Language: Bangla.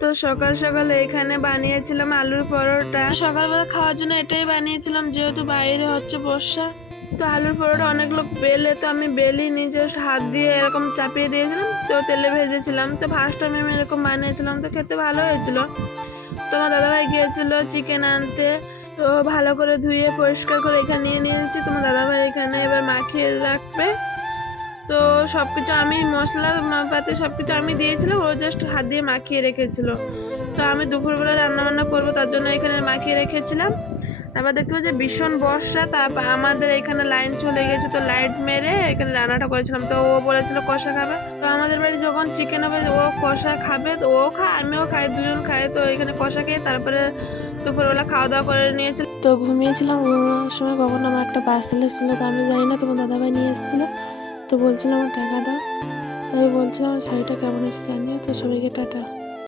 তো সকাল সকালে এখানে বানিয়েছিলাম আলুর পরোটা। সকালবেলা খাওয়ার জন্য এটাই বানিয়েছিলাম, যেহেতু বাইরে হচ্ছে বর্ষা। তো আলুর পরোটা অনেক লোক বেলে, তো আমি বেলিনি, জাস্ট হাত দিয়ে এরকম চাপিয়ে দিয়েছিলাম, তো তেলে ভেজেছিলাম। তো ফার্স্ট টাইম আমি এরকম বানিয়েছিলাম, তো খেতে ভালো হয়েছিল। তো আমার দাদাভাই গিয়েছিল চিকেন আনতে, তো ভালো করে ধুয়ে পরিষ্কার করে এখানে নিয়ে নিয়েছি। তোমার দাদাভাই এখানে এবার মাখিয়ে রাখবে। তো সবকিছু আমি মশলা পাতি সবকিছু আমি দিয়েছিলাম, ও জাস্ট হাত দিয়ে মাখিয়ে রেখেছিল। তো আমি দুপুরবেলা রান্না বান্না করবো, তার জন্য এখানে মাখিয়ে রেখেছিলাম। তারপর দেখতে পাচ্ছি ভীষণ বর্ষা, তারপর আমাদের এখানে লাইন চলে গেছে, তো লাইট মেরে এখানে রান্নাটা করেছিলাম। তো ও বলেছিল কষা খাবে, তো আমাদের বাড়ি যখন চিকেন হবে ও কষা খাবে, তো ও খায় আমিও খাই, দুজন খাই। তো এখানে কষা খেয়ে তারপরে দুপুরবেলা খাওয়া দাওয়া করে নিয়েছিল। তো ঘুমিয়েছিলাম, ঘুমানোর সময় কখন আমার একটা পার্সেল এসেছিলো, তো আমি জানি না, তোমার দাদাভাই নিয়ে এসেছিলো। তো বলছিলাম আমার টাকা দাও, তাই বলছিলাম আমার শাড়িটা কেমন হয়েছে জানিও। তো সবাইকে টাটা।